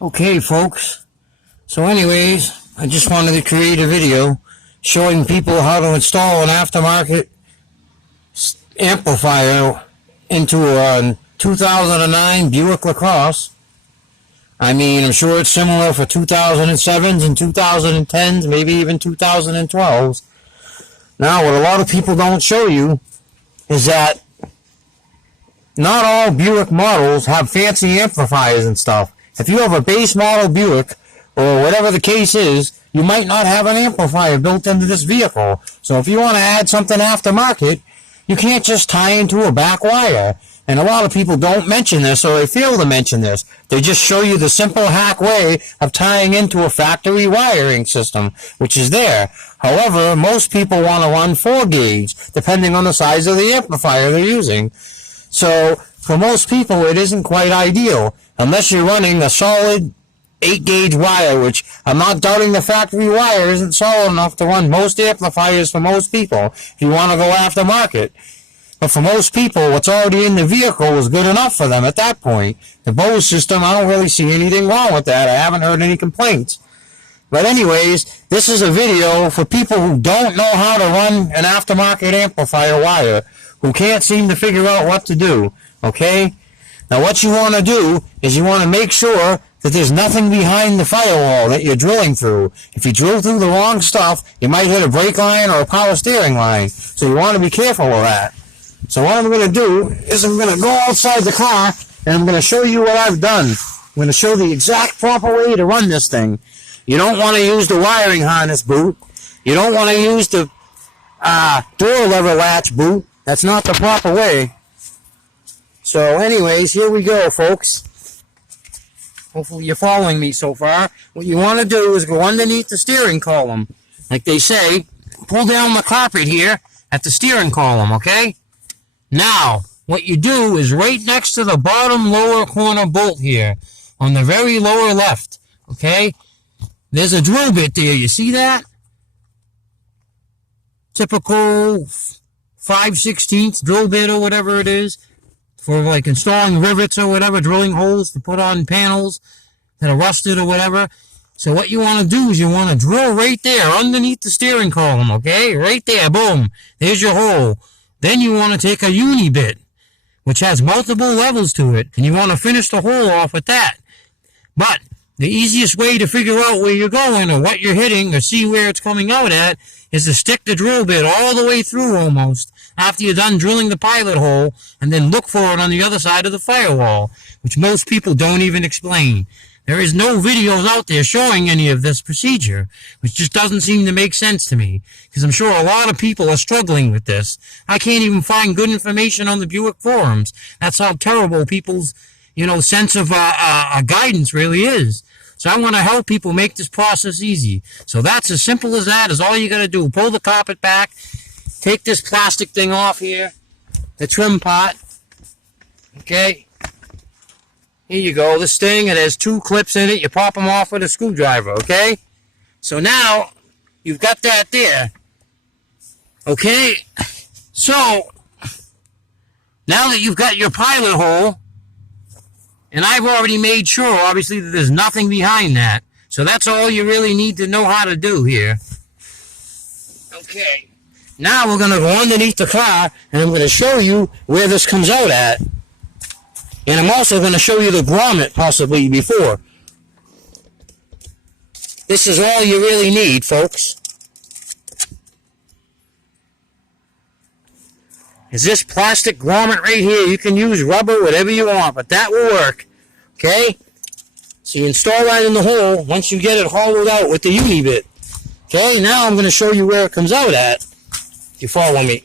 Okay, folks. So anyways, I just wanted to create a video showing people how to install an aftermarket amplifier into a 2009 Buick LaCrosse. I mean, I'm sure it's similar for 2007s and 2010s, maybe even 2012s. Now, what a lot of people don't show you is that not all Buick models have fancy amplifiers and stuff. If you have a base model Buick, or whatever the case is, you might not have an amplifier built into this vehicle. So if you want to add something aftermarket, you can't just tie into a back wire. And a lot of people don't mention this, or they fail to mention this. They just show you the simple hack way of tying into a factory wiring system, which is there. However, most people want to run 4-gauge, depending on the size of the amplifier they're using. So for most people, it isn't quite ideal, unless you're running a solid 8-gauge wire, which I'm not doubting the factory wire isn't solid enough to run most amplifiers for most people if you want to go aftermarket. But for most people, what's already in the vehicle is good enough for them at that point. The Bose system, I don't really see anything wrong with that. I haven't heard any complaints. But anyways, this is a video for people who don't know how to run an aftermarket amplifier wire, who can't seem to figure out what to do, okay? Now what you want to do is you want to make sure that there's nothing behind the firewall that you're drilling through. If you drill through the wrong stuff, you might hit a brake line or a power steering line. So you want to be careful of that. So what I'm going to do is I'm going to go outside the car and I'm going to show you what I've done. I'm going to show the exact proper way to run this thing. You don't want to use the wiring harness boot. You don't want to use the door lever latch boot. That's not the proper way. So anyways, here we go, folks. Hopefully you're following me so far. What you want to do is go underneath the steering column. Like they say, pull down the carpet here at the steering column, okay? Now, what you do is right next to the bottom lower corner bolt here, on the very lower left, okay? There's a drill bit there, you see that? Typical 5/16 drill bit or whatever it is, for like installing rivets or whatever, drilling holes to put on panels that are rusted or whatever. So what you want to do is you want to drill right there underneath the steering column, okay? Right there, boom. There's your hole. Then you want to take a uni bit, which has multiple levels to it, and you want to finish the hole off with that. But the easiest way to figure out where you're going or what you're hitting or see where it's coming out at is to stick the drill bit all the way through almost after you're done drilling the pilot hole, and then look for it on the other side of the firewall, which most people don't even explain. There is no videos out there showing any of this procedure, which just doesn't seem to make sense to me, because I'm sure a lot of people are struggling with this. I can't even find good information on the Buick forums. That's how terrible people's, sense of guidance really is. So I want to help people make this process easy. So that's as simple as that, is all you got to do. Pull the carpet back, take this plastic thing off here, the trim part, okay? Here you go, this thing, it has 2 clips in it. You pop them off with a screwdriver, okay? So now, you've got that there, okay? So, now that you've got your pilot hole, and I've already made sure, obviously, that there's nothing behind that. So that's all you really need to know how to do here. Okay. Now we're going to go underneath the car, and I'm going to show you where this comes out at. And I'm also going to show you the grommet, possibly, before. This is all you really need, folks. Is this plastic grommet right here. You can use rubber, whatever you want, but that will work. Okay? So you install that in the hole once you get it hollowed out with the uni bit. Okay? Now I'm going to show you where it comes out at. If you follow me.